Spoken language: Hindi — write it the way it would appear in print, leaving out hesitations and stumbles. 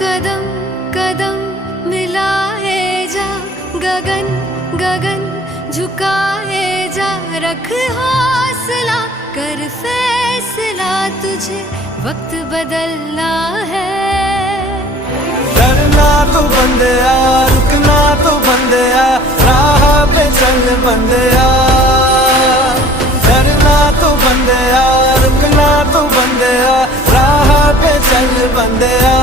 कदम कदम मिलाए जा, गगन गगन झुकाए जा, रख हौसला कर फैसला, तुझे वक्त बदलना है। डरना तो बंदिया, रुकना तो बंदिया, राह पे चल बंदिया। डरना तो बंदिया, रुकना तो बंदिया, राह पे चल बंदिया।